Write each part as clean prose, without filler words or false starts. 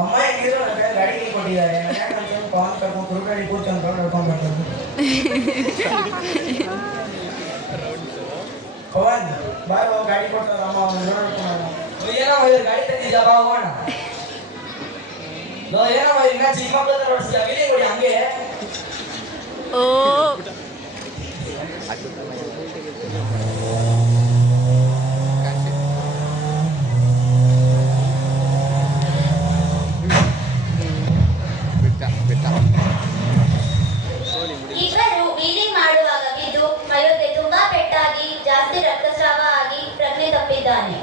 ಅಮ್ಮ ಹೆಂಗಿದ್ರು ನನ್ನ ಗಾಡಿ ಕೊಟ್ಟಿದ್ದಾರೆ ಪವನ್ ಕರ್ಕೊಂಡು ಕುರುಗಾಡಿ ಕೂತ್ಕೊಂಡು ನಡ್ಕೊಂಡು ಬರ್ತಾರೆ. ಪವನ್ ಬಾಯ್ ಗಾಡಿ ಕೊಡ್ತಾರ ಅಮ್ಮ ಏನೋ ಗಾಡಿ ತಂದಿದ್ದ ಬಾ ಹೋಗೋಣ. ಏನೋ ಇನ್ನ ಚಿಕ್ಕ ಮಕ್ಕಳ ನೋಡಿಸ್ತೀಯ ಬಿಲಿ ಕೊಡಿ ಹಂಗೆ. ಓ ಇಬ್ಬರು ವೀಲಿಂಗ್ ಮಾಡುವಾಗ ಬಿದ್ದು ಮಯೂರ್ಗೆ ತುಂಬಾ ಪೆಟ್ಟಾಗಿ ಜಾಸ್ತಿ ರಕ್ತಸ್ರಾವ ಆಗಿ ಪ್ರಜ್ಞೆ ತಪ್ಪಿದ್ದಾನೆ.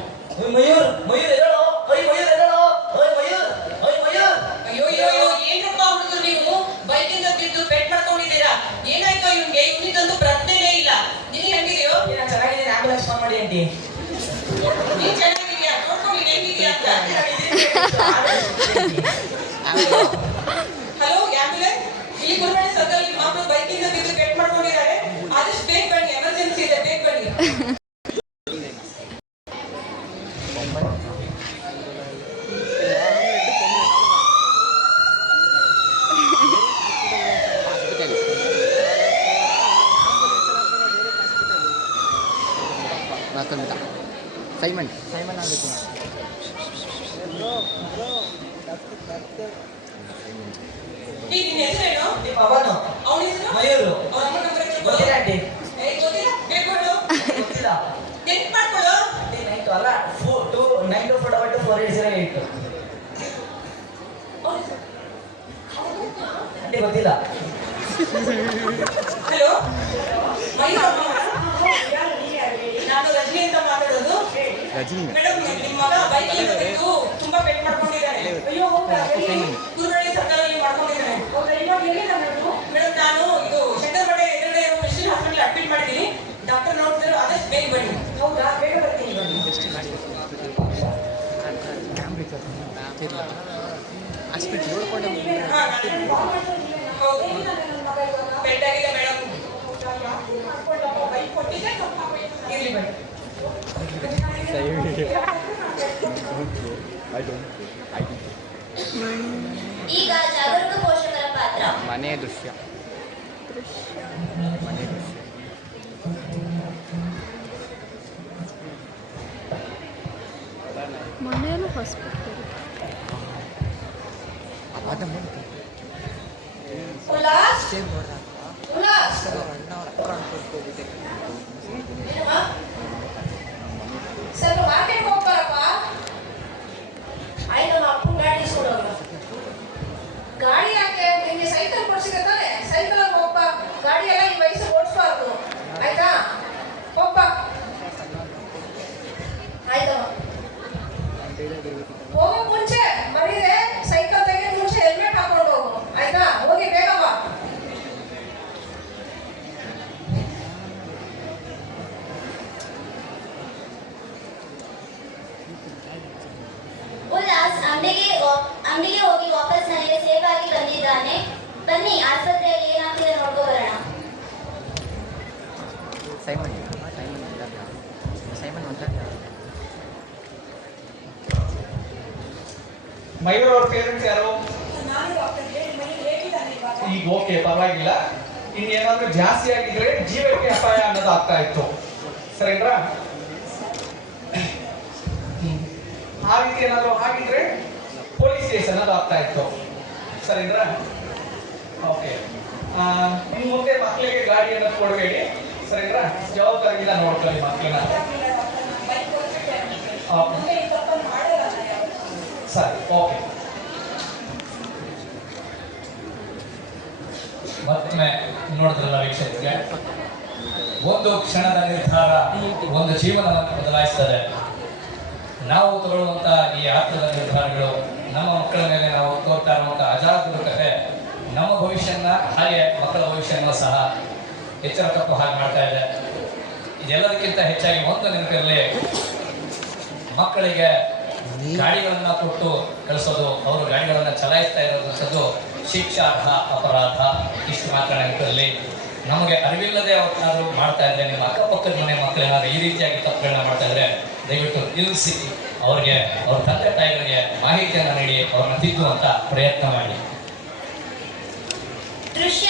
ಮಯೂರ್ ಮಯೂರ್ ಎದಳೋ ಓಯ್ ಮಯೂರ್ ಎದಳೋ ಓಯ್ ಮಯೂರ್ ಓಯ್ ಮಯೂರ್. ಅಯ್ಯೋ ಅಯ್ಯೋ ಏನಪ್ಪ ಹುಡುಗರು ನೀವು ಬೈಕಿಂದ ಬಿದ್ದು ಪೆಟ್ ಮಾಡ್ಕೊಂಡಿದ್ದೀರಾ? ಏನಾಯ್ತು ಇವ್ನಿಗೆ? ಇವನಿಗಂತೂ ಪ್ರಜ್ಞೆನೇ ಇಲ್ಲ. ನೀನು ಹೆಂಗಿದೆಯೋ? ನಾನು ಚೆನ್ನಾಗಿದ್ದೀನಿ, ಆಂಬುಲೆನ್ಸ್ ಫೋನ್ ಮಾಡಿ ಆಂಟಿ. ನೀನ್ ಚೆನ್ನಾಗಿದ್ಯಾ? ನೋಡ್ಕೊಂಡು ಹೆಂಗಿದ್ಯಾ ಅಂತ. ಹಲೋ ಆಂಬ್ಯುಲೆನ್ಸ್, ಈ ಗುರುವಾಡಿ ಸರ್ಕಲ್ ಮಕ್ಕಳು ಬೈಕಿಂದ ಬಿದ್ದು ಪೆಟ್ ಮಾಡ್ಕೊಂಡಿದ್ದಾರೆ. ಆದಷ್ಟು ಬೇಗ ಬನ್ನಿ, ಎಮರ್ಜೆನ್ಸಿ ಇದೆ, ಬೇಗ ಬನ್ನಿ. ಸೈಮನ್ ಆಗಬೇಕು. ಈ ನಿನ್ನ ಹೆಸರೇನು? ಪವನ್. ಅವನ ಹೆಸರು? ಮಯೂರು. ಅವ್ರ ಅಮ್ಮ ನಂಬರ್ ಗೊತ್ತಿಲ್ಲ ಆಂಟಿ. ಗೊತ್ತಿಲ್ಲ, ಬೇಕು ಹೇಳು. ಗೊತ್ತಿಲ್ಲ. ನೆನ್ಪು ಮಾಡ್ಕೊಳ್ಳು. ನೈಟ್ ಅಲ್ಲ 924848 ಆಂಟಿ ಗೊತ್ತಿಲ್ಲ. ಹಲೋ ಮೈಸೂರು, ನಾನು ರಜನಿ ಅಂತ ಮಾತಾಡೋದು. ಮೇಡಮ್, ನಿಮ್ಮ ಮಗ ಬೈಕಿಂದ ಬಿದ್ದು ತುಂಬಾ ಪೆಟ್ ಮಾಡ್ಕೊಂಡಿದ್ದಾನೆ. ಕುರುಗಳಿ ಸರ್ಕಲ್ ಅಲ್ಲಿ ಮಾಡ್ಕೊಂಡಿದ್ದಾನೆ. ಮೇಡಮ್, ನಾನು ಇದು ಶಂಕರಮಠ ಎದುರುಗಡೆ ಮಿಷನ್ ಹಾಸ್ಪಿಟಲ್ ಅಡ್ಮಿಟ್ ಮಾಡಿದ್ದೀನಿ. ಡಾಕ್ಟರ್ ನೋಡ್ತಿದ್ರು, ಆದಷ್ಟು ಬೇಗ ಬನ್ನಿ. ಹೌದಾ? ಬೇಗ ಬರ್ತೀನಿ ಬನ್ನಿ. ಹೌದು, ಪೆಟ್ಟಾಗಿದೆ ಮೇಡಮ್. ಇರ್ಲಿ ಬನ್ನಿ. ಈಗ ಜಾಗರೂಕ ಪೋಷಕರ ಪಾತ್ರ. ಮನೆ ದೃಶ್ಯ. ಮನೆಯಲ್ಲೂ ಹಾಸ್ಪಿಟಲ್. ಉಲ್ಲಾಸ್, ಉಲ್ಲಾಸ್. ಸ್ವಲ್ಪ ಮಾರ್ಕೆಟ್ ಹೋಗ್ತಾರಪ್ಪ. ಆಯ್ತು, ನಮ್ಮ ಅಪ್ಪನ ಗಾಡಿ ಇಸ್ಕೊಡೋಣ. ಗಾಡಿ ಯಾಕೆ? ನಿಮಗೆ ಸೈಕಲ್ ಕೊಡ್ಸಿದ್ರೆ ತಾನೆ? ಸೈಕಲ್ ಅಲ್ಲಿ ಹೋಗ್ಬಾ. ಗಾಡಿ ಎಲ್ಲ ಈ ವಯಸ್ಸು ಓಡಿಸ್ಬಾರ್ದು, ಆಯ್ತಾ? ಹೋಗ್ಬಾ. ಆಯ್ತಮ್ಮ. ಹೋಗೋ ಮುಂಚೆ ಮರೀದೆ ಸೈಕಲ್ ತೆಗೆದ ಮುಂಚೆ ಹೆಲ್ಮೆಟ್ ಹಾಕೊಂಡು ಹೋಗು, ಆಯ್ತಾ? ಹೋಗಿ ಬೇಗ ಬಾ. ಉಲ್ಲಾಸ್ ಅಂಗಡಿಗೆ ಹೋಗಿ ವಾಪಸ್ ಮನೆಗೆ ಸೇಫ್ ಆಗಿ ಬಂದಿದ್ದಾನೆ. ಬನ್ನಿ, ಆಸ್ಪತ್ರೆಯಲ್ಲಿ ಏನಾಗ್ತಿದೆ ನೋಡ್ಕೊ ಬರೋಣ. ಸೈಮನ್ ಮಯೂರ್ ಅವ್ರ ಪೇರೆಂಟ್ಸ್ ಯಾರು? ನಾನು ಡಾಕ್ಟರ್ ಹೇಗಿದ್ದಾನೆ ಇವಾಗ? ಈಗ ಓಕೆ, ಪರವಾಗಿಲ್ಲ. ಇನ್ನೇನಾದ್ರೂ ಜಾಸ್ತಿ ಆಗಿದ್ರೆ ಜೀವಕ್ಕೆ ಅಪಾಯ ಅನ್ನೋದು ಆಗ್ತಾ ಇತ್ತು, ಸರಿನಾ? ಆ ರೀತಿ ಏನಾದ್ರು ಆಗಿದ್ರೆ ಪೊಲೀಸ್ ಕೇಸ್ ಅನ್ನೋದು ಆಗ್ತಾ ಇತ್ತು, ಸರಿನಾ? ಓಕೆ. ಇನ್ನು ಮುಂದೆ ಮಕ್ಕಳಿಗೆ ಗಾಡಿಯನ್ನು ಕೊಡಬೇಡಿ, ಸರಿನಾ? ಜವಾಬ್ದಾರಿಯಿಂದ ನೋಡ್ಕೊಳ್ಳಿ ಮಕ್ಕಳನ್ನ. ಸರಿ, ಓಕೆ. ಮತ್ತೊಮ್ಮೆ ನೋಡಿದ್ರಲ್ಲ ವೀಕ್ಷಕರಿಗೆ, ಒಂದು ಕ್ಷಣದ ನಿರ್ಧಾರ ಒಂದು ಜೀವನವನ್ನು ಬದಲಾಯಿಸ್ತದೆ. ನಾವು ತಗೊಳ್ಳುವಂಥ ಈ ಆತ್ಮದ ನಿರ್ಧಾರಗಳು ನಮ್ಮ ಮಕ್ಕಳ ಮೇಲೆ ನಾವು ತೋರ್ತಾ ಇರುವಂಥ ಅಜಾಗರೂಕತೆ ನಮ್ಮ ಭವಿಷ್ಯನ ಹಾಗೆ ಮಕ್ಕಳ ಭವಿಷ್ಯನೂ ಸಹ ಎಚ್ಚರ ತಪ್ಪು ಹಾಗೆ ಮಾಡ್ತಾ ಇದೆ. ಇದೆಲ್ಲದಕ್ಕಿಂತ ಹೆಚ್ಚಾಗಿ ಒಂದು ನೆನಪಿರಲಿ, ಮಕ್ಕಳಿಗೆ ಗಾಡಿಗಳನ್ನು ಕೊಟ್ಟು ಕಳಿಸೋದು, ಅವರು ಗಾಡಿಗಳನ್ನು ಚಲಾಯಿಸ್ತಾ ಇರೋದು ಶಿಕ್ಷಾರ್ಹ ಅಪರಾಧ. ಇಷ್ಟು ಮಾತ್ರ ನೆನಪಿರಲಿ. ನಮಗೆ ಅರಿವಿಲ್ಲದೆ ಅವ್ರನ್ನಾದ್ರು ಮಾಡ್ತಾ ಇದ್ರೆ, ನಿಮ್ಮ ಅಕ್ಕಪಕ್ಕದ ಮನೆ ಮಕ್ಕಳೇನಾದ್ರು ಈ ರೀತಿಯಾಗಿ ತಪ್ಪುಗಳನ್ನ ಮಾಡ್ತಾ ಇದ್ರೆ ದಯವಿಟ್ಟು ನಿಲ್ಲಿಸಿ ಅವ್ರಿಗೆ, ಅವ್ರ ತಂದೆ ತಾಯಿಗಳಿಗೆ ಮಾಹಿತಿಯನ್ನು ನೀಡಿ ಅವ್ರನ್ನ ತಿದ್ದುವಂತ ಪ್ರಯತ್ನ ಮಾಡಿ. ದೃಶ್ಯ